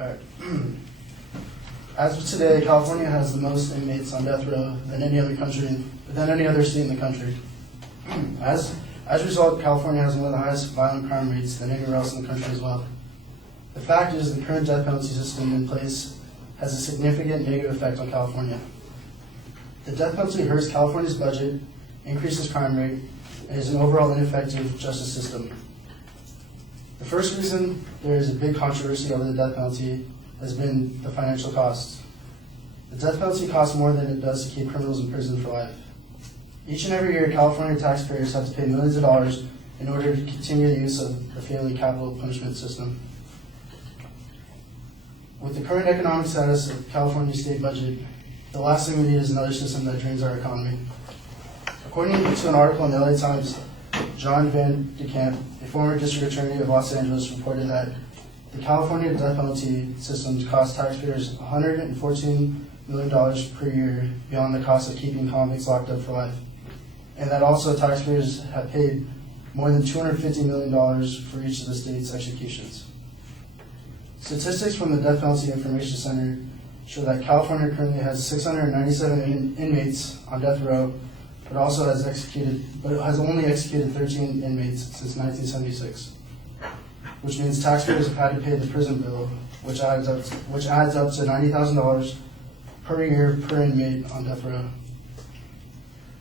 Alright. As of today, California has the most inmates on death row than any other state in the country. As a result, California has one of the highest violent crime rates than anywhere else in the country as well. The fact is, the current death penalty system in place has a significant negative effect on California. The death penalty hurts California's budget, increases crime rate, and is an overall ineffective justice system. The first reason there is a big controversy over the death penalty has been the financial cost. The death penalty costs more than it does to keep criminals in prison for life. Each and every year, California taxpayers have to pay millions of dollars in order to continue the use of the failing capital punishment system. With the current economic status of California's state budget, the last thing we need is another system that drains our economy. According to an article in the LA Times, John Van de Kamp, a former district attorney of Los Angeles, reported that the California death penalty systems cost taxpayers $114 million per year beyond the cost of keeping convicts locked up for life, and that also taxpayers have paid more than $250 million for each of the state's executions. Statistics from the Death Penalty Information Center show that California currently has 697 inmates on death row, but has only executed 13 inmates since 1976, which means taxpayers have had to pay the prison bill, which adds up to $90,000 per year per inmate on death row.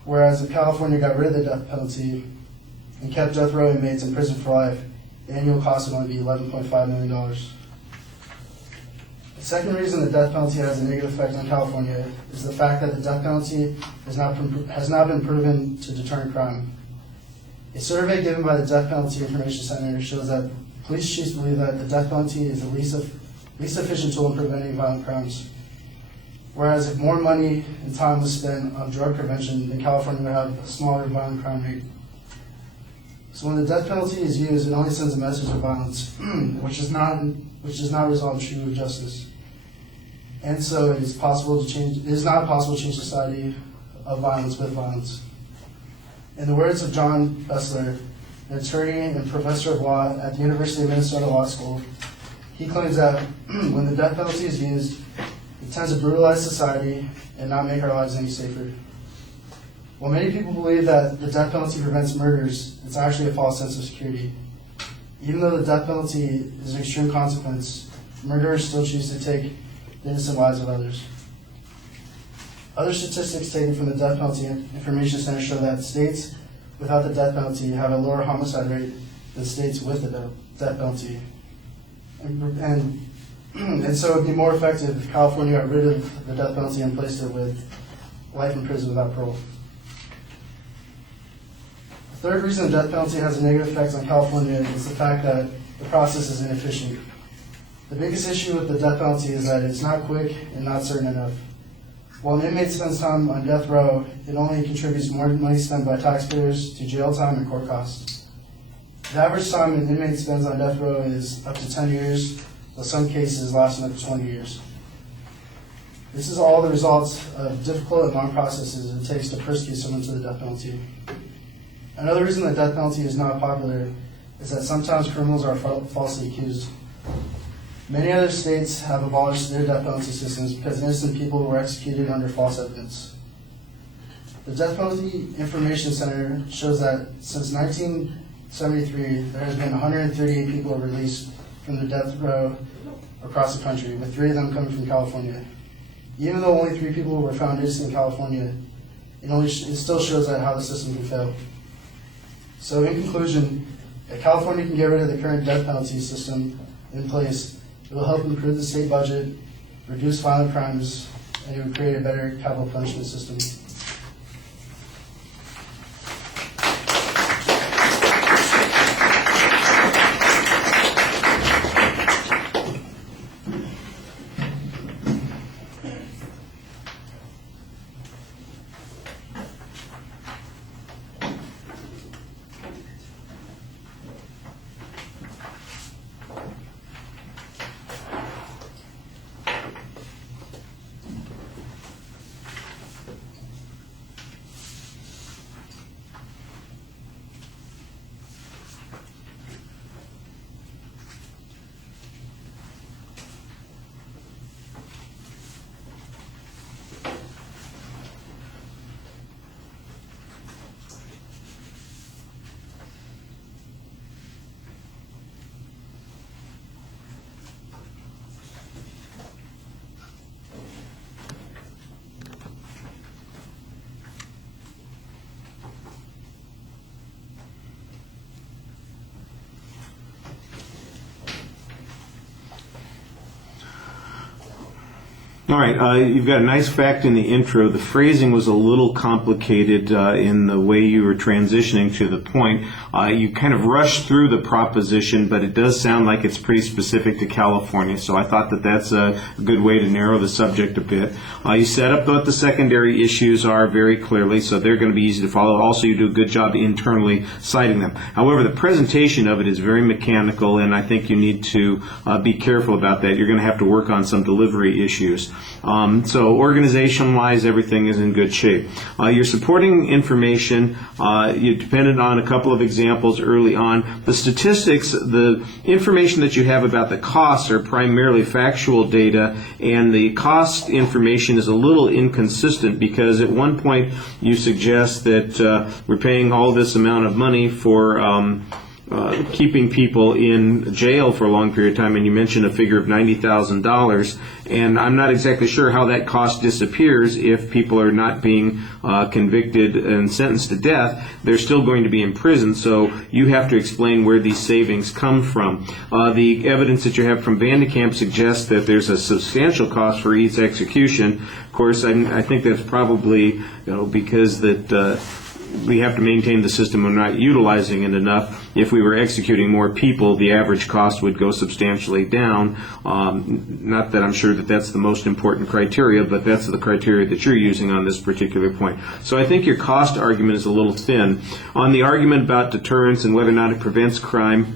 Whereas if California got rid of the death penalty and kept death row inmates in prison for life, the annual cost would only be $11.5 million. The second reason the death penalty has a negative effect on California is the fact that the death penalty has not been proven to deter crime. A survey given by the Death Penalty Information Center shows that police chiefs believe that the death penalty is the least efficient tool in preventing violent crimes. Whereas if more money and time was spent on drug prevention, then California would have a smaller violent crime rate. So when the death penalty is used, it only sends a message of violence, which does not result in true justice. And so it is not possible to change society of violence with violence. In the words of John Bessler, an attorney and professor of law at the University of Minnesota Law School, he claims that when the death penalty is used, it tends to brutalize society and not make our lives any safer. While many people believe that the death penalty prevents murders, it's actually a false sense of security. Even though the death penalty is an extreme consequence, murderers still choose to take the innocent lives of others. Other statistics taken from the Death Penalty Information Center show that states without the death penalty have a lower homicide rate than states with the death penalty. And so it would be more effective if California got rid of the death penalty and replaced it with life in prison without parole. The third reason the death penalty has a negative effect on California is the fact that the process is inefficient. The biggest issue with the death penalty is that it's not quick and not certain enough. While an inmate spends time on death row, it only contributes more money spent by taxpayers to jail time and court costs. The average time an inmate spends on death row is up to 10 years, with some cases lasting up to 20 years. This is all the results of difficult and long processes it takes to persecute someone to the death penalty. Another reason the death penalty is not popular is that sometimes criminals are falsely accused. Many other states have abolished their death penalty systems because innocent people were executed under false evidence. The Death Penalty Information Center shows that since 1973, there has been 138 people released from the death row across the country, with 3 of them coming from California. Even though only 3 people were found innocent in California, it still shows that how the system can fail. So in conclusion, if California can get rid of the current death penalty system in place, it will help improve the state budget, reduce violent crimes, and it would create a better capital punishment system. All right, you've got a nice fact in the intro. The phrasing was a little complicated in the way you were transitioning to the point. You kind of rushed through the proposition, but it does sound like it's pretty specific to California, so I thought that that's a good way to narrow the subject a bit. You set up what the secondary issues are very clearly, so they're going to be easy to follow. Also, you do a good job internally citing them. However, the presentation of it is very mechanical, and I think you need to be careful about that. You're going to have to work on some delivery issues. So organization-wise, everything is in good shape. Your supporting information, you depended on a couple of examples early on. The statistics, the information that you have about the costs are primarily factual data, and the cost information is a little inconsistent because at one point you suggest that we're paying all this amount of money for keeping people in jail for a long period of time, and you mentioned a figure of $90,000, and I'm not exactly sure how that cost disappears if people are not being convicted and sentenced to death. They're still going to be in prison, so you have to explain where these savings come from. The evidence that you have from Vandekamp suggests that there's a substantial cost for each execution. Of course, I think that's probably because that we have to maintain the system. We're not utilizing it enough. If we were executing more people, the average cost would go substantially down. Not that I'm sure that that's the most important criteria, but that's the criteria that you're using on this particular point. So I think your cost argument is a little thin. On the argument about deterrence and whether or not it prevents crime,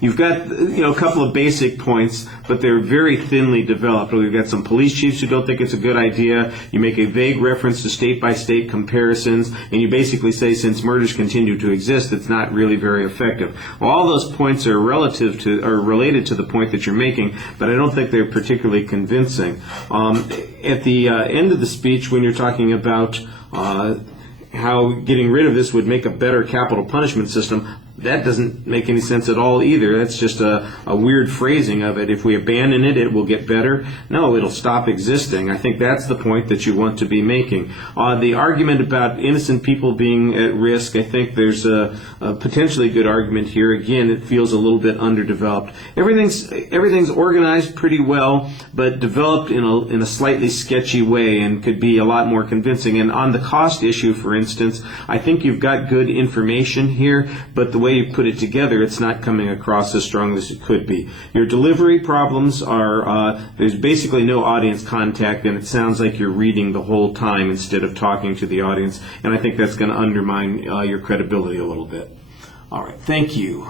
you've got a couple of basic points, but they're very thinly developed. We've got some police chiefs who don't think it's a good idea. You make a vague reference to state-by-state comparisons, and you basically say since murders continue to exist, it's not really very effective. Well, all those points are related to the point that you're making, but I don't think they're particularly convincing. At the end of the speech, when you're talking about how getting rid of this would make a better capital punishment system, that doesn't make any sense at all either. That's just a weird phrasing of it. If we abandon it, it will get better. No, it'll stop existing. I think that's the point that you want to be making. The argument about innocent people being at risk, I think there's a potentially good argument here. Again, it feels a little bit underdeveloped. Everything's organized pretty well, but developed in a slightly sketchy way and could be a lot more convincing. And on the cost issue, for instance, I think you've got good information here, but the way you put it together, it's not coming across as strongly as it could be. Your delivery problems are, there's basically no audience contact, and it sounds like you're reading the whole time instead of talking to the audience, and I think that's going to undermine your credibility a little bit. All right, thank you.